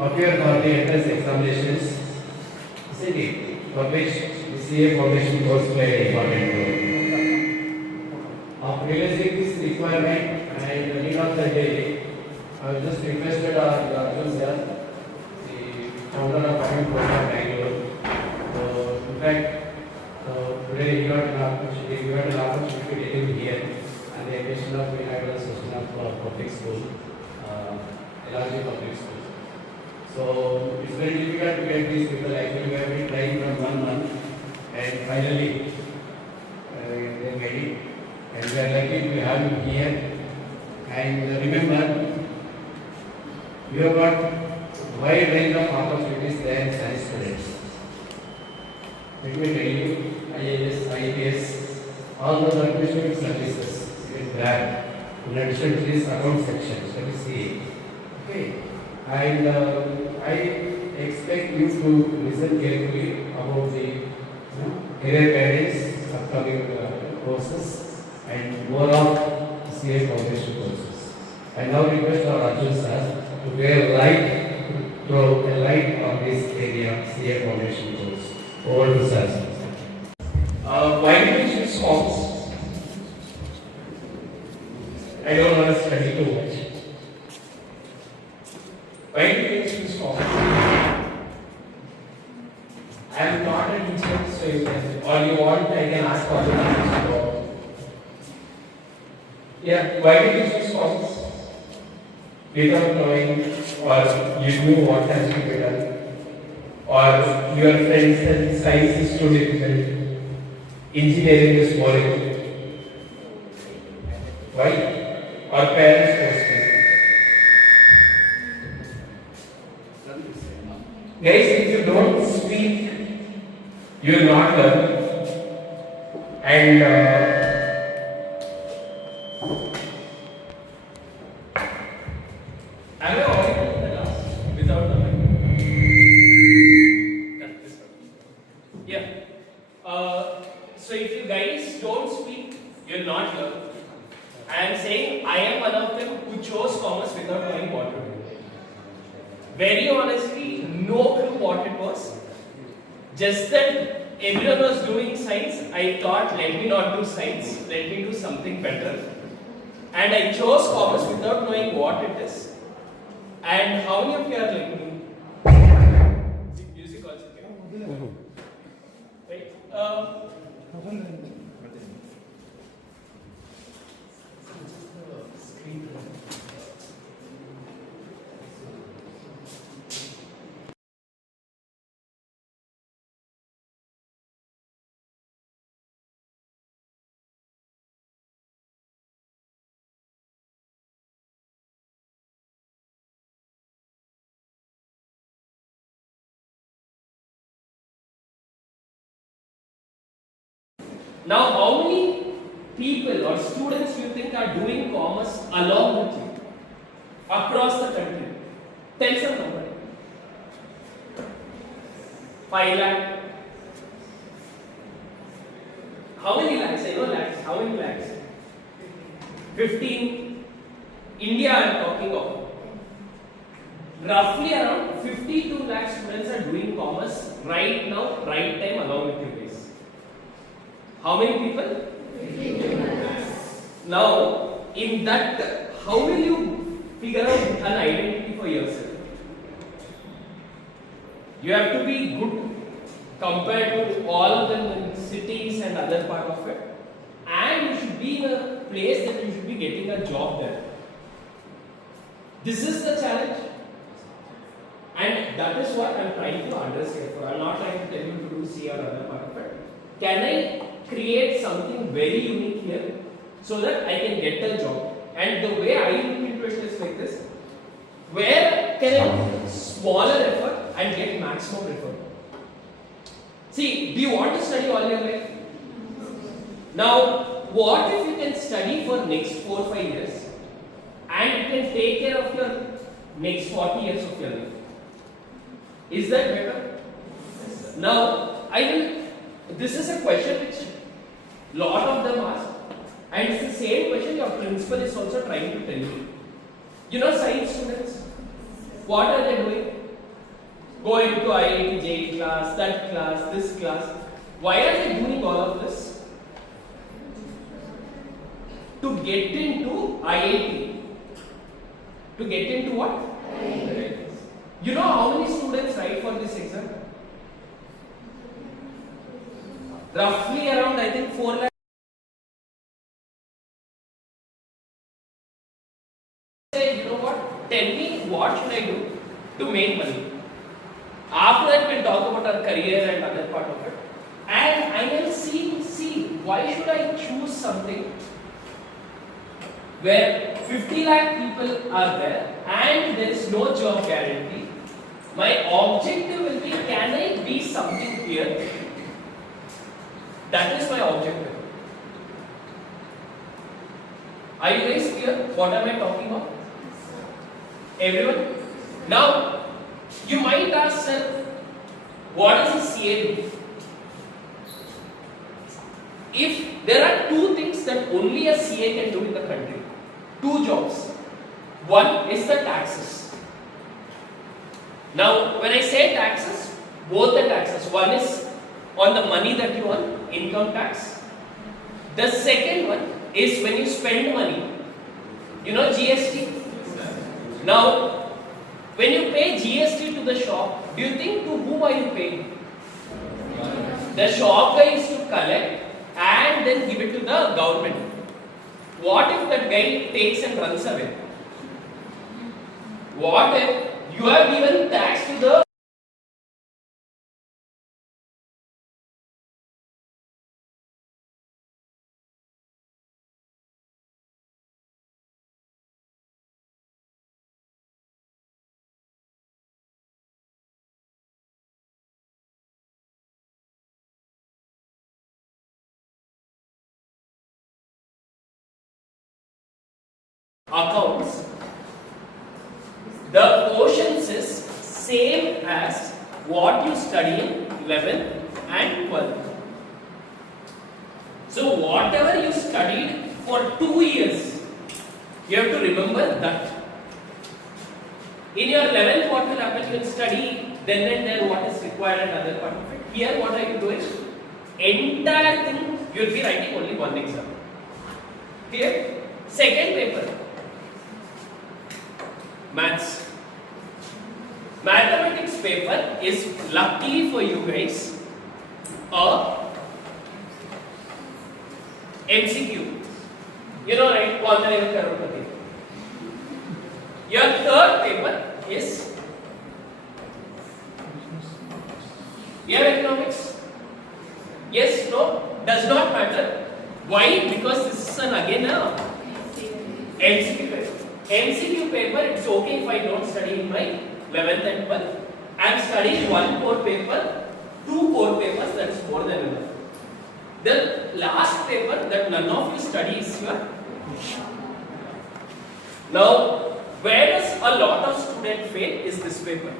appear for the entrance examinations, city, for which the CA formation course played an important role. After realizing this requirement and the need of the day, I have just requested our Arjun sir, the founder of Prime Program Bangalore. In fact, today he got an opportunity to get him here, and the occasion of we had a session of public school, LRG public school. So it's very difficult to get these people. Actually, we have been trying from 1 month, and finally they made it. And we are lucky to have you here. And remember, you have got wide range of opportunities there in science students. Let me tell you, IAS, IPS, all those administrative services in that. In addition to this account section, let me see. Okay. And I expect you to listen carefully about the career guidance, upcoming courses, and overall CA foundation courses. I now request our Arjun sir to throw a light on this area, CA foundation course. Over to sir. Why do you choose commerce? I don't want to study too much. Why do you choose commerce? I am not a teacher, so you can, or you want, I can ask all the teachers. Yeah, why did you choose commerce? Without knowing, or you knew what has to be done, or your friends said science is too difficult, engineering is boring. Why? Or parents forced me. Guys, if you don't speak, you will not learn. And am I audible in the class without knowing? Yeah. So if you guys don't speak, you will not learn. I am saying I am one of them who chose commerce without knowing what to do. Very honestly, no clue what it was. Just that everyone was doing science, I thought, let me not do science, let me do something better. And I chose commerce without knowing what it is. And how many of you are like me? Music also came. Right? Now, how many people or students you think are doing commerce along with you across the country? Tell some number. 5 lakh. How many lakhs? I know lakhs. How many lakhs? 15. India I am talking of. Roughly around 52 lakh students are doing commerce right now, right time along with you guys. How many people? 52 lakhs. Now, in that, how will you figure out an identity for yourself? You have to be good compared to all of them in cities and other part of it, and you should be in a place that you should be getting a job there. This is the challenge, and that is what I am trying to address here. I am not trying to tell you to do C or other part of it. Can I create something very unique here so that I can get a job? And the way I look into it is like this: where can I put smaller effort and get maximum effort? See, do you want to study all your life? Now, what if you can study for next 4 or 5 years and you can take care of your next 40 years of your life? Is that better? Now, this is a question which lot of them ask, and it's the same question your principal is also trying to tell you. You know, science students, what are they doing? Going to IIT JEE class, that class, this class. Why are they doing all of this? To get into IIT. To get into what? IIT. You know how many students write for this exam? Roughly around, I think, 4 lakh. Say, you know what? Tell me what should I do to make money. After that, we'll talk about our career and other part of it. And I will see why should I choose something where 50 lakh people are there and there is no job guarantee. My objective will be, can I be something here? That is my objective. Are you guys clear? What am I talking about? Everyone? Now, you might ask, sir, what is a CA do? If there are two things that only a CA can do in the country, two jobs. One is the taxes. Now, when I say taxes, both the taxes. One is on the money that you earn, income tax. The second one is when you spend money. You know GST? Now, when you pay GST to the shop, do you think to whom are you paying? The shop guy is to collect and then give it to the government. What if that guy takes and runs away? What if you have given tax to the accounts? The quotients is same as what you study in 11th and 12th. So whatever you studied for 2 years, you have to remember that. In your 11th, what will happen? You will study then and there what is required and other part of it. Here, what are you doing? Entire thing you will be writing only one exam. Clear? Second paper. Maths. Mathematics paper is luckily for you guys a MCQ. You know, right? Your third paper is you have economics. Yes, no, does not matter. Why? Because this is again a MCQ paper. MCQ paper, it's okay if I don't study in my 11th and 12th. I am studying one core paper, two core papers, that is more than enough. The last paper that none of you study is your. Now, where does a lot of students fail is this paper.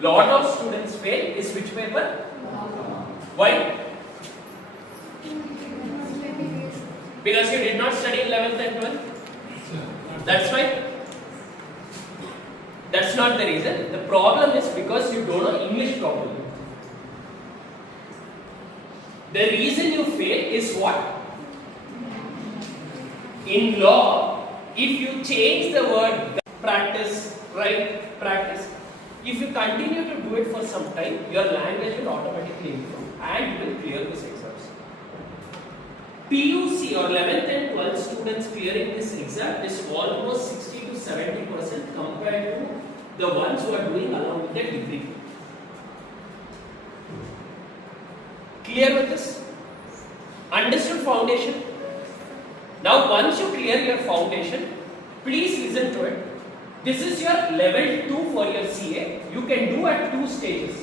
Lot of students fail is which paper? Why? Because you did not study 11th and 12th. That's why. That's not the reason. The problem is because you don't know English properly. The reason you fail is what? In law, if you change the word practice, right? Practice. If you continue to do it for some time, your language will automatically improve and you will clear this exams. PUC or 11th and 12th students clearing this exam is almost 60 to 70% compared to the ones who are doing along with their degree. Clear with this? Understood foundation? Now once you clear your foundation, please listen to it. This is your level 2 for your CA. You can do at 2 stages.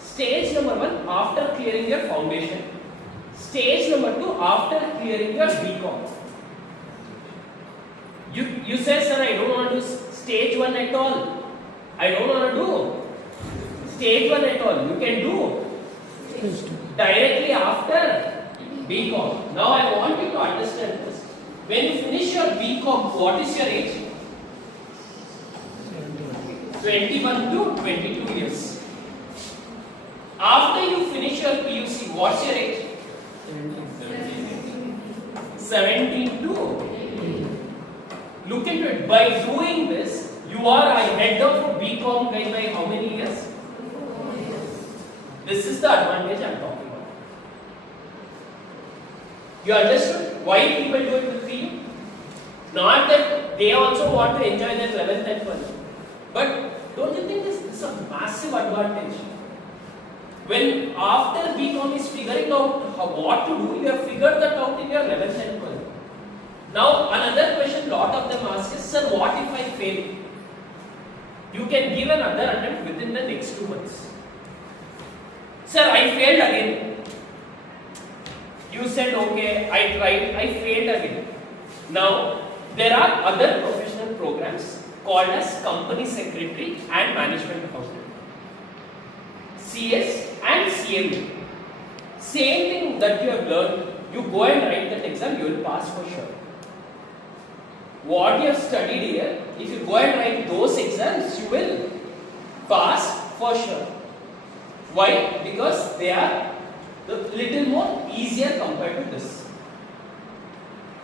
Stage number 1 after clearing your foundation. Stage number 2 after clearing your BCom. You say, sir, I don't want to do stage 1 at all. I don't want to do stage 1 at all. You can do directly after BCom. Now I want you to understand this. When you finish your BCom, what is your age? 21 to 22 years. After you finish your PUC, what's your age? 17 to. Look into it. By doing this, you are ahead of a BCom guy by how many years? This is the advantage I am talking about. You understood why people do it with you? Not that they also want to enjoy their 11th and 12th. But don't you think this is a massive advantage? When after BCom is figuring out what to do, you have figured that out in your 11th and 12th. Now another question lot of them ask is, sir, what if I fail? You can give another attempt within the next 2 months. Sir, I failed again. You said, okay, I tried, I failed again. Now, there are other professional programs called as Company Secretary and Management Accountant. CS and CME. Same thing that you have learned, you go and write that exam, you will pass for sure. What you have studied here, if you go and write those exams, you will pass for sure. Why? Because they are a little more easier compared to this.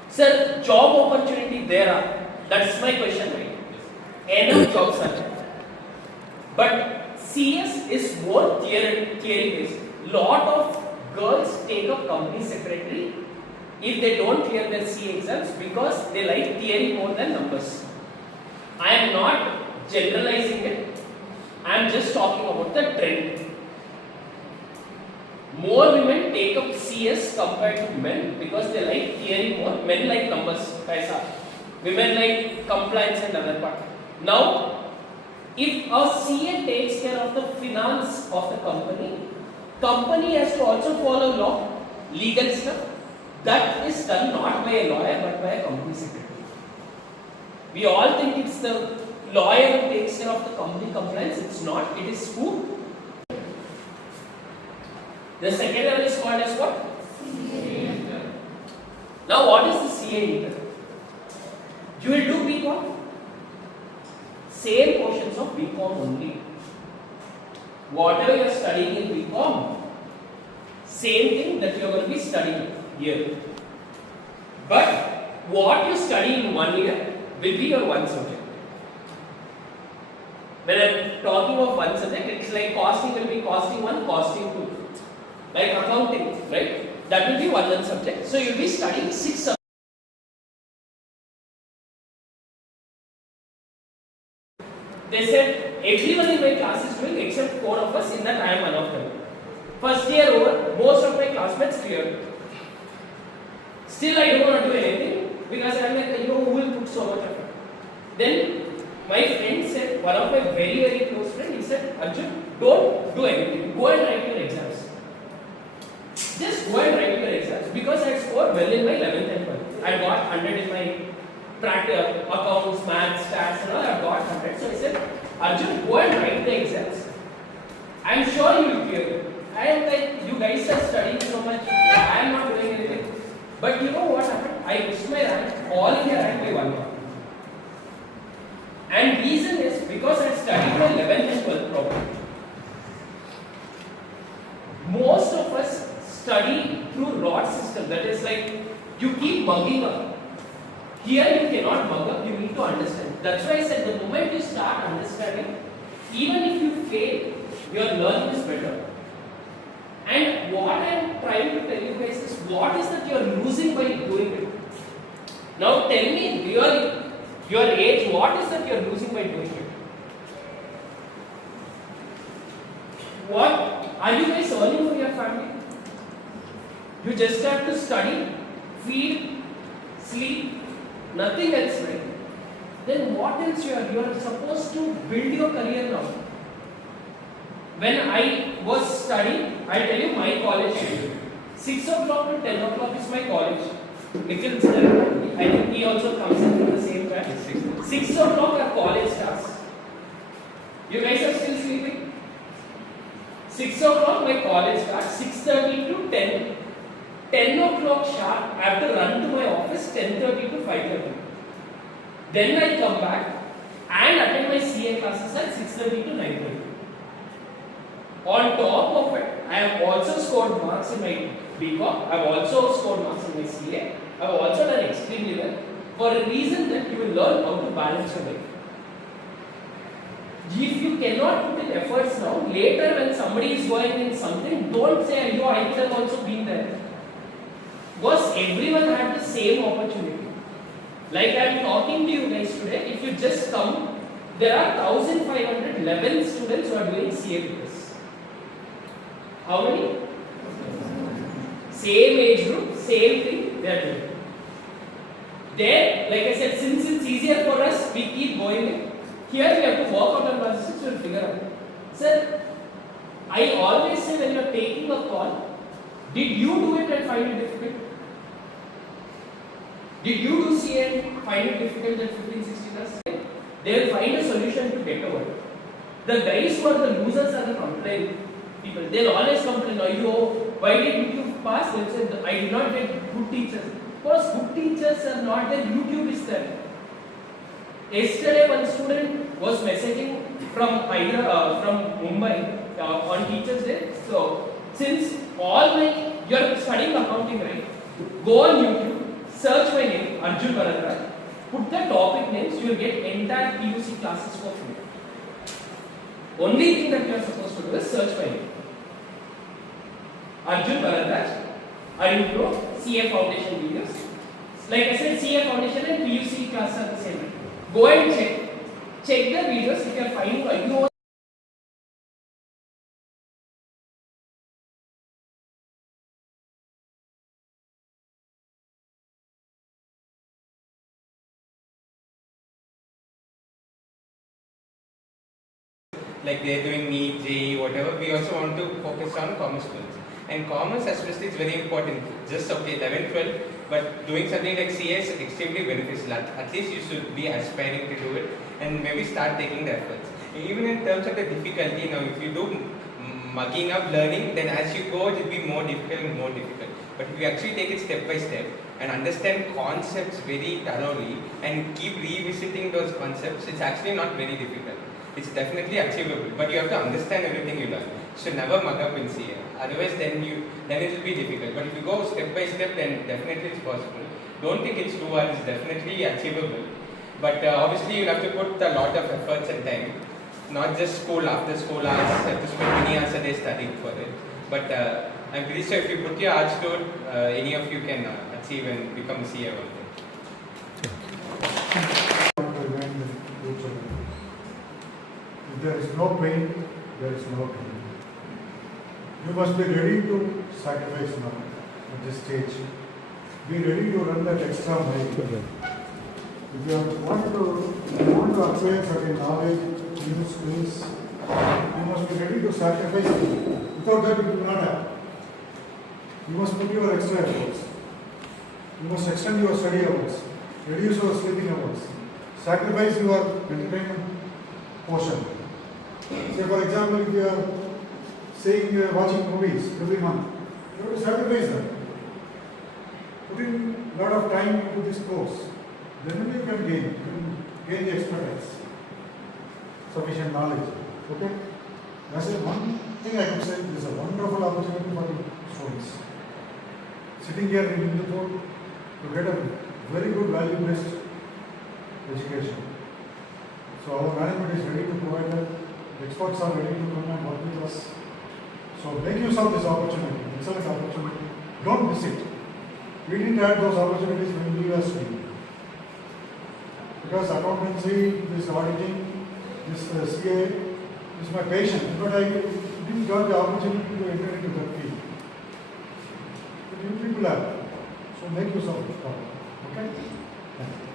Sir, job opportunity there are. That's my question, right? Enough jobs are there. But CS is more theory based. Lot of girls take up company secretary if they don't clear their CA exams because they like theory more than numbers. I am not generalizing it. I am just talking about the trend. More women take up CS compared to men because they like theory more. Men like numbers, paisa. Women like compliance and other part. Now, if a CA takes care of the finance of the company has to also follow law, legal stuff. That is done not by a lawyer but by a company secretary. We all think it's the lawyer who takes care of the company compliance. It's not. It is who? The second level is called as what? CA. Now what is the CA intern? You will do BCom. Same portions of BCom only. Whatever you are studying in BCom, same thing that you are going to be studying here. But what you study in 1 year will be your one subject. When I am talking of one subject, it's like costing will be costing 1, costing 2. Like accounting, right? That will be one subject. So you will be studying 6 subjects. They said everyone in my class is doing except 4 of us, in that I am one of them. First year over, most of my classmates cleared. Still I don't want to do anything because I am like, who will put so much effort? Then my friend said, one of my very, very close friend, he said, Arjun, don't do anything. Go and write your exams. Just go and write your exams because I scored well in my 11th and 12th. I got 100 in my practice, accounts, maths, stats and all. I got 100. So I said, Arjun, go and write the exams. I am sure you will clear it. I am like, you guys are studying so much. I am not doing anything. But you know what happened? I missed my rank, all India rank by 1 mark. And reason is because I studied my 11th and 12th properly. Most of us study through rod system. That is like you keep mugging up. Here you cannot mug up. You need to understand. That's why I said the moment you start understanding, even if you fail, your learning is better. And what I am trying to tell you guys is what is that you are losing by doing it. Now tell me your age, what is that you are losing by doing it? What are you guys earning for your family? You just have to study, feed, sleep, nothing else, right? Then what else you are supposed to build your career now. When I was studying, I tell you my college, 6 o'clock to 10 o'clock is my college. Nikhil, I think he also comes in from the same time. 6 o'clock our college starts. You guys are still sleeping? 6 o'clock my college starts, 6:30 to 10. 10 o'clock sharp, I have to run to my office, 10:30 to 5:30. Then I come back, and attend my CA classes at 6:30 to 9:30. On top of it, I have also scored marks in my BCom. I have also scored marks in my CA. I have also done extremely well for a reason that you will learn how to balance your life. If you cannot put in efforts now, later when somebody is going in something, don't say, "Yo, I could have also been there." Because everyone had the same opportunity. Like I am talking to you guys today, if you just come, there are 1511 students who are doing CA with us. How many? Same age group, same thing they are doing. There, like I said, since it's easier for us, we keep going in. Here we have to work out on logistics, we'll figure out. Sir, I always say when you are taking a call, did you do it and find it difficult? Did you do CA and find it difficult at 15, 16 years? They will find a solution to get over it. The guys who are the losers are the complaint people. They'll always complain, why did you pass? They'll say, I did not get good teachers. Because good teachers are not there, YouTube is there. Yesterday, one student was messaging from Mumbai on Teachers Day. So, since you're studying accounting, right? Go on YouTube, search my name, Arjun Bharadwaj, put the topic names, you will get entire PUC classes for free. Only thing that you are supposed to do is search my name. Arjun Bharadwaj, Arjun CA Foundation videos. Like I said, CA Foundation and PUC classes are the same. Go and check the videos if you are finding IU. Like they're doing NEET, JEE, whatever, we also want to focus on commerce schools. And commerce especially is very important, just 11, 12, but doing something like CA is extremely beneficial. At least you should be aspiring to do it and maybe start taking the efforts. Even in terms of the difficulty, if you do mugging up learning, then as you go it will be more difficult and more difficult. But if you actually take it step by step and understand concepts very thoroughly and keep revisiting those concepts, it's actually not very difficult. It's definitely achievable, but you have to understand everything you learn. So never mug up in CA. Otherwise, then it will be difficult. But if you go step by step, then definitely it's possible. Don't think it's too hard. It's definitely achievable. But obviously, you have to put a lot of efforts and time. Not just school after school hours. You have to spend many hours a day studying for it. But I'm pretty sure if you put your hearts to it, any of you can achieve and become a CA one day. If there is no pain, there is no gain. You must be ready to sacrifice now at this stage. Be ready to run that extra mile. If you want to acquire certain knowledge, new skills, you must be ready to sacrifice. Without that, it will not happen. You must put your extra efforts. You must extend your study hours, reduce your sleeping hours, sacrifice your entertainment portion. Say for example, if you are saying you are watching movies every month, you have to sacrifice that. Put in a lot of time into this course. Then only you can gain the expertise, sufficient knowledge. Okay? That's the one thing I could say. This is a wonderful opportunity for the students. Sitting here in Indipur to get a very good value-based education. So our management is ready to provide that. The experts are ready to come and work with us. So make use of this opportunity, excellent opportunity. Don't miss it. We didn't have those opportunities when we were studying. Because accountancy, this auditing, this CA is my passion, but I didn't get the opportunity to enter into that field. But you people have. So make use of it. Okay? Thank you.